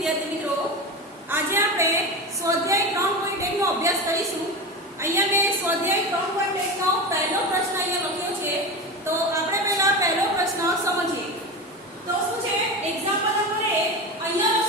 વિદ્યાર્થી મિત્રો, આજે આપણે સ્વાધ્યાય ત્રણ પોઈન્ટ અભ્યાસ કરીશું. અહીંયા મેં સ્વાધ્યાય ત્રણ પોઈન્ટ પહેલો પ્રશ્ન અહીંયા લખ્યો છે. તો આપણે પહેલા પહેલો પ્રશ્ન સમજીએ. તો શું છે? એક્ઝામ્પલ નંબર એક અહીંયા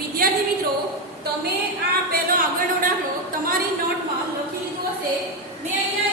વિદ્યાર્થી મિત્રો તમે આ પહેલો આગળનો દાખલો તમારી નોટમાં લખી લીધો હશે. મેં અહીંયા